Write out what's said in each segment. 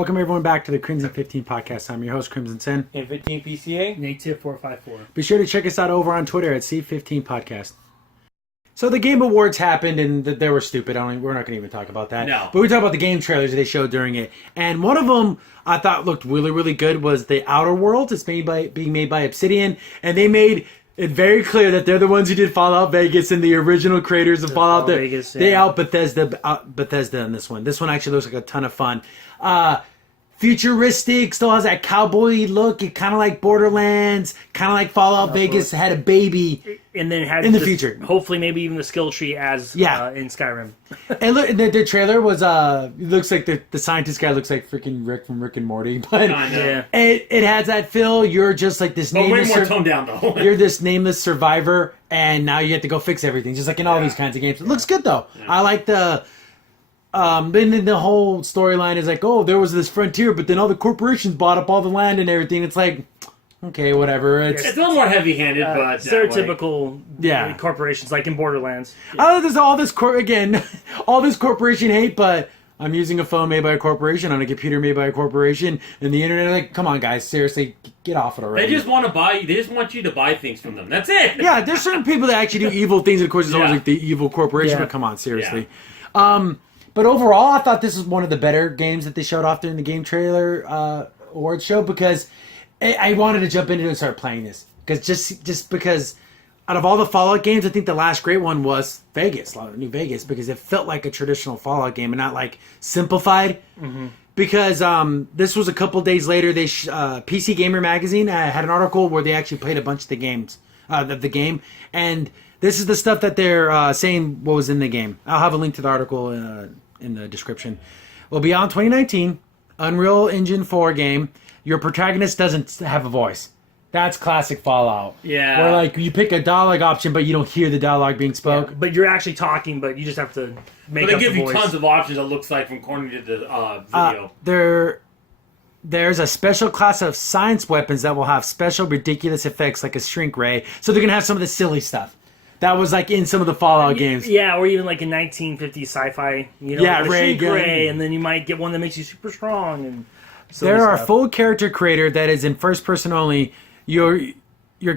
Welcome everyone back to the Crimson 15 podcast. I'm your host, Crimson Sin. And 15 PCA. Native 454. Be sure to check us out over on Twitter at C15 Podcast. So the Game Awards happened and they were stupid. We're not going to even talk about that. No. But we talk about the game trailers they showed during it. And one of them I thought looked really, really good was the Outer Worlds. It's being made by Obsidian. And they made it very clear that they're the ones who did Fallout Vegas and the original creators of Fallout Vegas, They yeah. out Bethesda in this one. This one actually looks like a ton of fun. Futuristic, still has that cowboy look. It kind of like Borderlands, kind of like Fallout Vegas had a baby. And then had In the future. hopefully maybe even the skill tree as in Skyrim. And look, the trailer was it looks like the scientist guy looks like freaking Rick from Rick and Morty, but I know. Yeah. it has that feel. You're just like this But way nameless more toned down, though. you're this nameless survivor, and now you have to go fix everything, just like in all these kinds of games. It looks good though. I like the. Then the whole storyline is like, oh, there was this frontier, but then all the corporations bought up all the land and everything. It's like, okay, whatever. It's a little more heavy-handed, but... Stereotypical Yeah. corporations like in Borderlands. There's all this all this corporation hate, but I'm using a phone made by a corporation on a computer made by a corporation, and the internet. Like, come on, guys, seriously, get off it already. They just want to buy... They just want you to buy things from them. That's it! Yeah, there's certain people that actually do evil things, and of course, it's always Yeah. like the evil corporation. Yeah. But come on, seriously. But overall, I thought this was one of the better games that they showed off during the game trailer awards show because I wanted to jump into it and start playing this because just because out of all the Fallout games, I think the last great one was Vegas, New Vegas, because it felt like a traditional Fallout game and not like simplified. Mm-hmm. Because this was a couple days later, they PC Gamer magazine had an article where they actually played a bunch of the games of the game and. This is the stuff that they're saying what was in the game. I'll have a link to the article in the description. Well, beyond 2019, Unreal Engine 4 game, your protagonist doesn't have a voice. That's classic Fallout. Yeah. Where, like, you pick a dialogue option, but you don't hear the dialogue being spoke. But you're actually talking, but you just have to make But up they give the you voice. tons of options, it looks like, from according to the video. There's a special class of science weapons that will have special ridiculous effects like a shrink ray. So they're going to have some of the silly stuff. That was like in some of the Fallout games. Yeah, or even like in 1950s sci-fi, Yeah, like the Ray Shrink gun. Ray, and then you might get one that makes you super strong. And There are stuff. full character creator that is in first person only. Your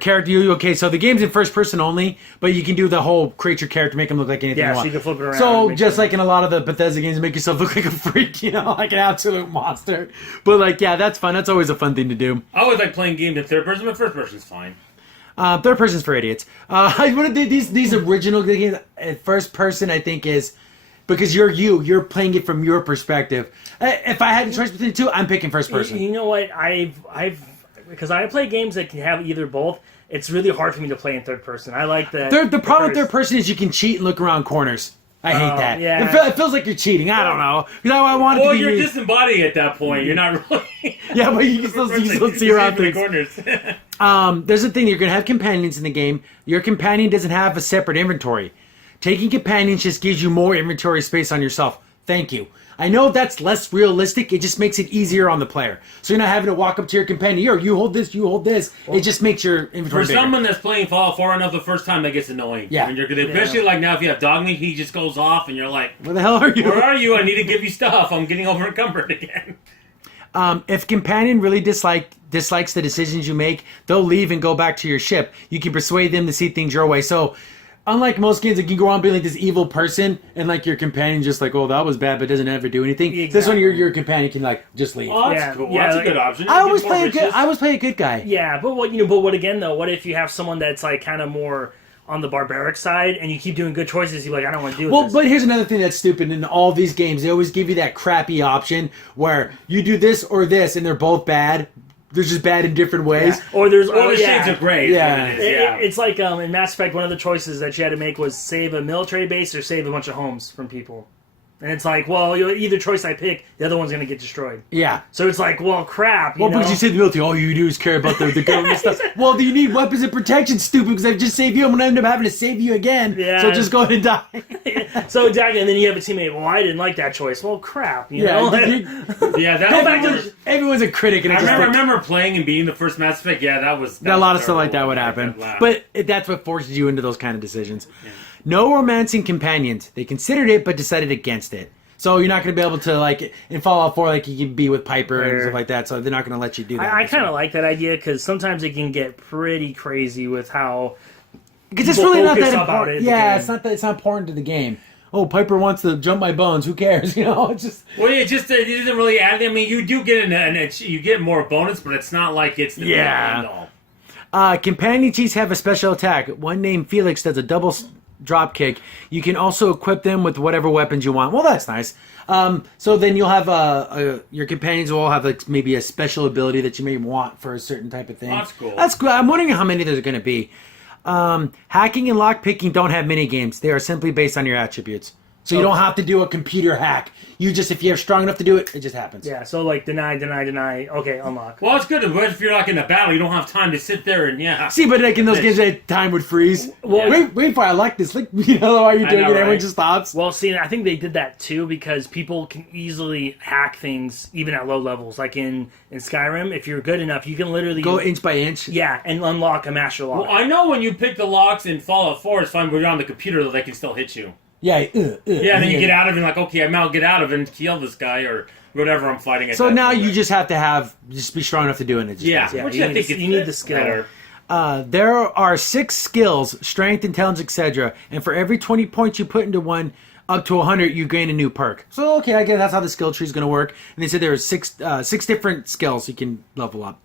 character, okay, so the game's in first person only, but you can do the whole create your character, make him look like anything Yeah, you so want. you can flip it around So and make just it- like in a lot of the Bethesda games, make yourself look like a freak, like an absolute monster. But like, yeah, that's fun. That's always a fun thing to do. I always like playing games in third person, but first person's fine. Third person's for idiots. These original games, first person, I think is because you're playing it from your perspective. If I had a choice between the two, I'm picking first person. You know what? Because I play games that can have either both. It's really hard for me to play in third person. I like that. The problem with third person is you can cheat and look around corners. I hate that. yeah. It feels like you're cheating. I don't know. Because I want it Well, to be you're me. disembodied at that point. You're not really... Yeah, but you can still see around the things. corners. There's a thing. You're going to have companions in the game. Your companion doesn't have a separate inventory. Taking companions just gives you more inventory space on yourself. Thank you. I know that's less realistic. It just makes it easier on the player. So you're not having to walk up to your companion. Here, you hold this, you hold this. It just makes your inventory For bigger. someone that's playing Fallout 4 enough the first time, that gets annoying. Yeah. And especially like now, if you have Dogmeat, he just goes off, and you're like, Where the hell are you? "Where are you? I need to give you stuff. I'm getting over encumbered again." If companion really dislikes the decisions you make, they'll leave and go back to your ship. You can persuade them to see things your way. So, unlike most games, you can go around being like this evil person, and like your companion just like, oh, that was bad, but doesn't ever do anything. This one, Exactly. your companion can like just leave. Oh, that's Yeah, cool. yeah, That's like- a good option. I You always get more play a good. riches. I always play a good guy. Yeah, but what again though? What if you have someone that's like kind of more on the barbaric side, and you keep doing good choices? You're like, I don't want to do Well, this. but here's another thing that's stupid. In all these games, they always give you that crappy option where you do this or this, and they're both bad. They're just bad in different ways. Yeah. Or there's All the yeah. shades of gray. Yeah. Is what it is, yeah. It's like in Mass Effect, one of the choices that you had to make was save a military base or save a bunch of homes from people. And it's like, well, either choice I pick, the other one's going to get destroyed. Yeah. So it's like, well, crap. Well, because you say the military, all you do is care about the government stuff. Well, do you need weapons of protection, stupid? Because I've just saved you. I'm going to end up having to save you again. Yeah. So just go ahead and die. So exactly, and then you have a teammate. Well, I didn't like that choice. Well, crap. You know. Yeah, that Go back to was... everyone's a critic. And I it's just remember, like, playing and beating the first Mass Effect. Yeah, that was a lot of was stuff like that terrible. would happen. Laugh. But that's what forces you into those kind of decisions. No romancing companions. They considered it, but decided against it. So you're not going to be able to, like, in Fallout 4, like, you can be with Piper and Fair. stuff like that, so they're not going to let you do that. I kind of like that idea because sometimes it can get pretty crazy with how Because it's people really not focus that about important. it in the Yeah, game. it's not important to the game. Oh, Piper wants to jump my bones. Who cares? You know, it's just... Well, it doesn't really add. I mean, you do get you get more bonus, but it's not like it's the Yeah. end all. Companion cheats have a special attack. One named Felix does a double drop kick. You can also equip them with whatever weapons you want. Well, that's nice. So then you'll have your companions will all have like maybe a special ability that you may want for a certain type of thing. That's cool. That's cool. I'm wondering how many there's going to be. Hacking and lockpicking don't have mini games. They are simply based on your attributes. So you don't have to do a computer hack. You just, if you're strong enough to do it, it just happens. Yeah, so like deny. Okay, unlock. Well, it's good. But if you're like in a battle, you don't have time to sit there and See, but like in those games, time would freeze. Well, wait for I like this. Like, you know, while you're doing know, it, everyone right? just stops. Well, see, I think they did that too because people can easily hack things even at low levels. Like in Skyrim, if you're good enough, you can literally Go inch by inch. Yeah, and unlock a master lock. Well, I know when you pick the locks in Fallout 4, it's fine, but you're on the computer, though, they can still hit you. Yeah. Yeah, and then you get out of it and like, okay, I'm now get out of it and kill this guy or whatever I'm fighting at So that now moment. you just have to just be strong enough to do it. And it just Yeah, does. Yeah, which you I need think the- is you need the skill. better. There are 6 skills: strength, intelligence, etc. And for every 20 points you put into one, up to 100, you gain a new perk. So okay, I guess that's how the skill tree is going to work. And they said there are six different skills you can level up.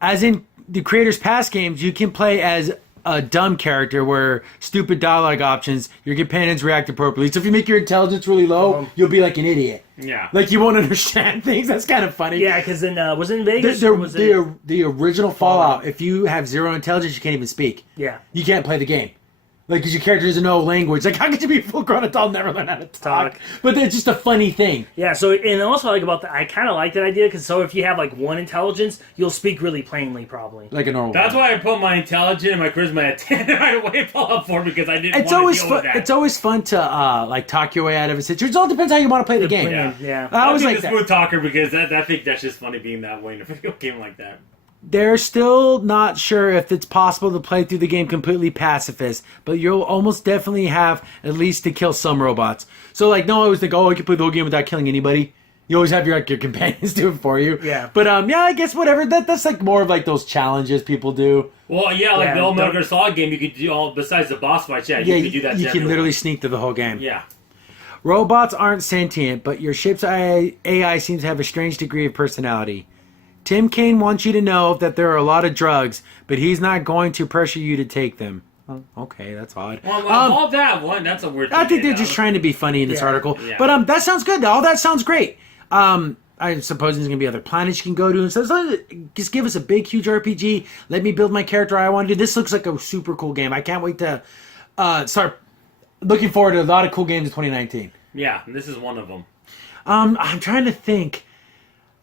As in the creator's past games, you can play as a dumb character where stupid dialogue options, your companions react appropriately. So if you make your intelligence really low, you'll be like an idiot. Yeah. Like you won't understand things. That's kind of funny. Yeah, because was it in Vegas? The, or was it? the original Fallout, if you have 0 intelligence, you can't even speak. Yeah. You can't play the game. Like, because your character doesn't know language. Like, how could you be a full-grown adult and never learn how to talk? But it's just a funny thing. Yeah, so, and also I like about that, I kind of like that idea, because so if you have, like, 1 intelligence, you'll speak really plainly, probably. Like a normal That's one. why I put my intelligence and my charisma at 10 right away Fallout 4 because I didn't It's want always to deal with fun. that. It's always fun to like talk your way out of a situation. It all depends how you want to play the game. Yeah. I always I'll be like the that. smooth talker because I think that's just funny being that way in a video game like that. They're still not sure if it's possible to play through the game completely pacifist, but you'll almost definitely have at least to kill some robots. So, like, no one always think, oh, I can play the whole game without killing anybody. You always have your companions do it for you. Yeah. But yeah, I guess whatever. That's like more of like those challenges people do. Well, yeah, like Yeah, the old Metal don't- Gear Solid game, you could do all besides the boss fights. Yeah, you could do that. You to can everyone. literally sneak through the whole game. Yeah. Robots aren't sentient, but your ship's AI seems to have a strange degree of personality. Tim Kaine wants you to know that there are a lot of drugs, but he's not going to pressure you to take them. Oh, okay, that's odd. Well, all that one, that's a weird thing. I think to they're do. just trying to be funny in this Yeah, article. yeah. But that sounds good. All that sounds great. I suppose there's going to be other planets you can go to. And so just give us a big, huge RPG. Let me build my character I want to do. This looks like a super cool game. I can't wait to start looking forward to a lot of cool games in 2019. Yeah, this is one of them. I'm trying to think.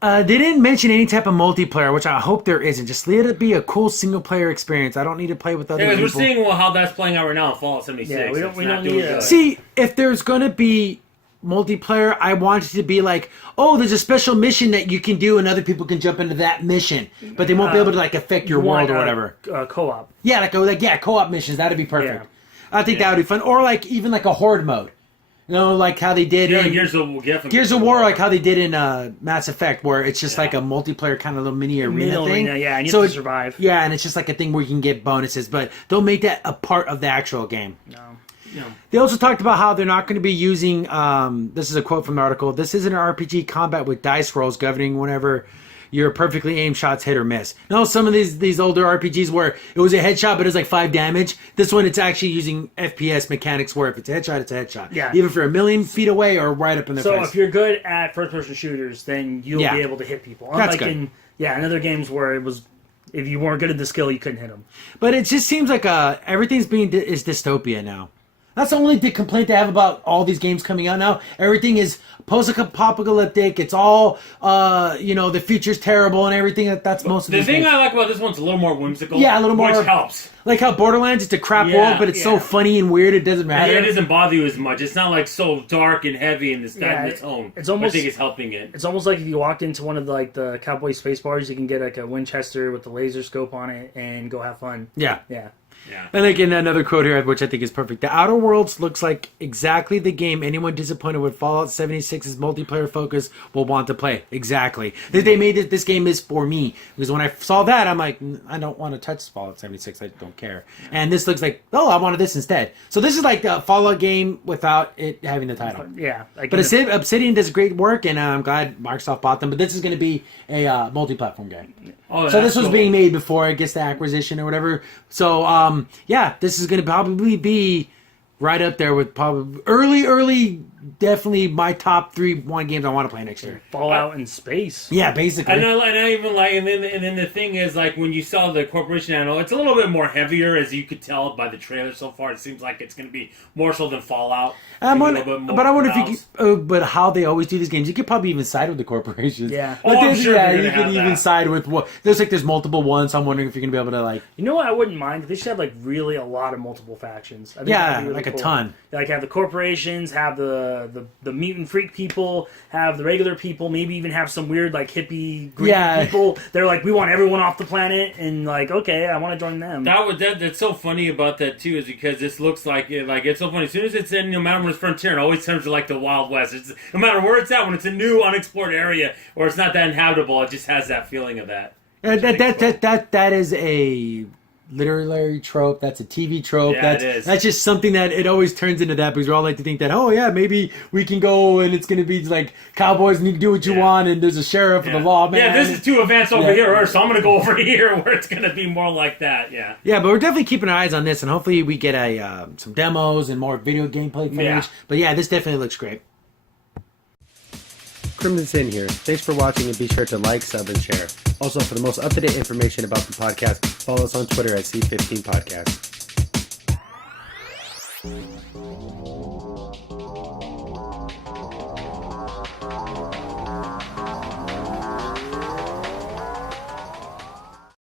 They didn't mention any type of multiplayer, which I hope there isn't. Just let it be a cool single-player experience. I don't need to play with other Yeah, people. because we're seeing how that's playing out right now in Fallout 76. Yeah, we don't- It's we not don't doing need good. a- See, if there's going to be multiplayer, I want it to be like, oh, there's a special mission that you can do and other people can jump into that mission. But they won't be able to like affect your world or whatever. Co-op. Yeah, co-op missions. That'd be perfect. Yeah. I think that would be fun. Or like even like a horde mode. You know, like how they did Yeah, in Gears of War, like how they did in Mass Effect, where it's just like a multiplayer kind of little mini arena Middle thing. arena, yeah, and you So have to survive. Yeah, and it's just like a thing where you can get bonuses, but they'll make that a part of the actual game. No. They also talked about how they're not going to be using. This is a quote from the article. This isn't an RPG combat with dice rolls governing whenever your perfectly aimed shots hit or miss. No, some of these older RPGs where it was a headshot, but it was like 5 damage. This one, it's actually using FPS mechanics where if it's a headshot, it's a headshot. Yeah. Even if you're a million feet away or right up in their So face. if you're good at first-person shooters, then you'll Yeah. be able to hit people. That's Unlike good. in other games where it was, if you weren't good at the skill, you couldn't hit them. But it just seems like everything's is dystopia now. That's the only complaint they have about all these games coming out now. Everything is post-apocalyptic. It's all, the future's terrible and everything. That's most of The these thing games. I like about this one's a little more whimsical. Yeah, a little more- Which helps. Like how Borderlands, it's a crap Yeah, world, but it's so yeah. funny and weird it doesn't matter. It doesn't bother you as much. It's not like so dark and heavy in its own. it's almost- I think it's helping it. It's almost like if you walked into one of the Cowboy Space bars, you can get like a Winchester with the laser scope on it and go have fun. Yeah. Yeah. Yeah. And again, another quote here, which I think is perfect. The Outer Worlds looks like exactly the game anyone disappointed with Fallout 76's multiplayer focus will want to play. Exactly. They made this game is for me. Because when I saw that, I'm like, I don't want to touch Fallout 76. I don't care. And this looks like, oh, I wanted this instead. So this is like a Fallout game without it having the title. Yeah. But Obsidian does great work, and I'm glad Microsoft bought them. But this is going to be a multi-platform game. Oh, So this was cool. being made before I guess the acquisition or whatever. So yeah, this is going to probably be right up there with probably early, definitely my top 3 games I want to play next year. Fallout in space. Yeah, basically. And I even like, and then the thing is, like, when you saw the corporation animal, it's a little bit more heavier, as you could tell by the trailer so far. It seems like it's going to be more so than Fallout. But I wonder if you could, but how they always do these games, you could probably even side with the corporations. Yeah. But I'm sure they're you gonna could have even that. side with what. There's multiple ones. So I'm wondering if you're gonna be able to like. You know what I wouldn't mind? They should have like really a lot of multiple factions. I think Yeah, that'd be really like a cool. ton. Like have the corporations, have the mutant freak people, have the regular people, maybe even have some weird like hippie green Yeah. people. They're like, we want everyone off the planet, and like, okay, I want to join them. That's so funny about that too, is because this looks like it's so funny. As soon as it's in, no matter where it's frontier, it always turns to like the Wild West. It's no matter where it's at, when it's a new unexplored area or it's not that inhabitable, it just has that feeling of that. That is a literary trope. That's a TV trope. Yeah, it is. That's just something that it always turns into that because we all like to think that, oh yeah, maybe we can go and it's going to be like cowboys and you can do what you want and there's a sheriff and a lawman. Yeah, this is too advanced over Yeah. here, so I'm going to go over here where it's going to be more like that. Yeah. Yeah, but we're definitely keeping our eyes on this and hopefully we get some demos and more video gameplay footage. Yeah. But yeah, this definitely looks great. Crimson Sin here. Thanks for watching and be sure to like, sub, and share. Also, for the most up-to-date information about the podcast, follow us on Twitter at C15 Podcast.